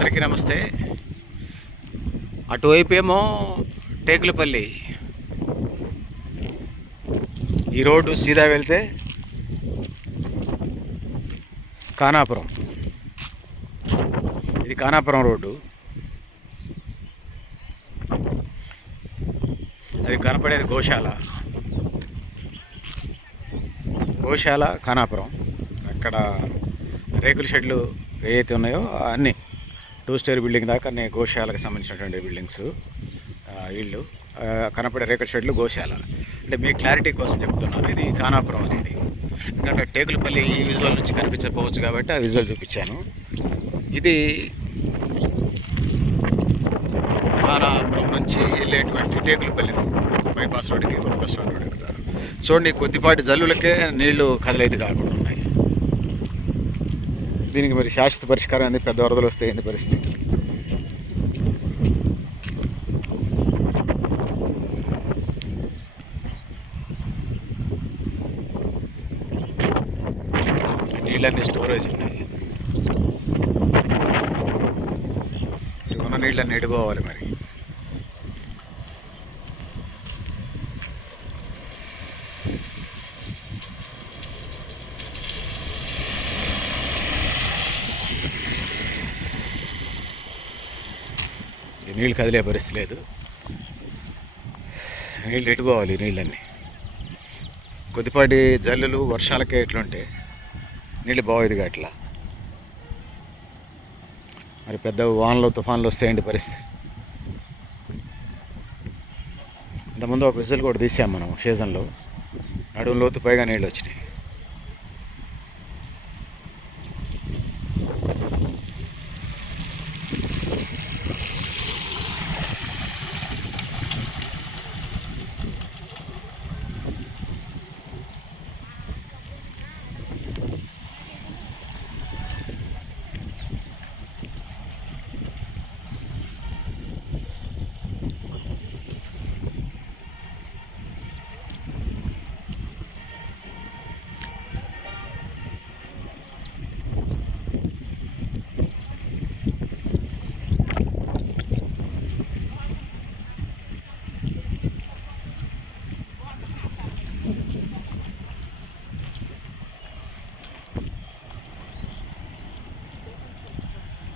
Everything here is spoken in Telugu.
అందరికీ నమస్తే. అటువైపు ఏమో టేకులపల్లి, ఈ రోడ్డు సీదా వెళ్తే ఖానాపురం. ఇది ఖానాపురం రోడ్డు. అది కనపడేది గోశాల ఖానాపురం. అక్కడ రేకుల షెడ్లు ఏవైతే ఉన్నాయో అన్నీ 2 స్టేర్ బిల్డింగ్ దాకా అన్నీ గోశాలకు సంబంధించినటువంటి బిల్డింగ్స్. ఇళ్ళు కనపడే రేకుల షెడ్లు గోశాల. అంటే మీ క్లారిటీ కోసం చెప్తున్నాను, ఇది ఖానాపురం అనేది. ఎందుకంటే టేకులపల్లి ఈ విజువల్ నుంచి కనిపించకపోవచ్చు కాబట్టి ఆ విజువల్ చూపించాను. ఇది ఖానాపురం నుంచి వెళ్ళేటువంటి టేకులపల్లి రోడ్డు, బైపాస్ రోడ్డుకి కొత్త బస్ స్టాండ్ రోడ్ ఎక్కుతారు. చూడండి, కొద్దిపాటి జల్లులకే నీళ్లు కదలైతే కాకుండా ఉన్నాయి. దీనికి మరి శాశ్వత పరిష్కారం అంది, పెద్ద వరదలు వస్తే ఏంది పరిస్థితి? నీళ్ళన్నీ స్టోరేజ్ ఉన్నాయి. ఉన్న నీళ్ళన్నీ ఎడిపోవాలి మరి. నీళ్ళు కదిలే పరిస్థితి లేదు. నీళ్ళు ఎటుపోవాలి నీళ్ళన్నీ. కొద్దిపాటి జల్లులు వర్షాలకే ఎట్లుంటే నీళ్ళు బాగోదుగా అట్లా. మరి పెద్ద వానలు తుఫాన్లు వస్తాయండి పరిస్థితి. ఇంతకుముందు ఒక విజువల్ కూడా తీసాం మనం సీజన్లో. నడుము లోతు పైగా నీళ్ళు వచ్చినాయి.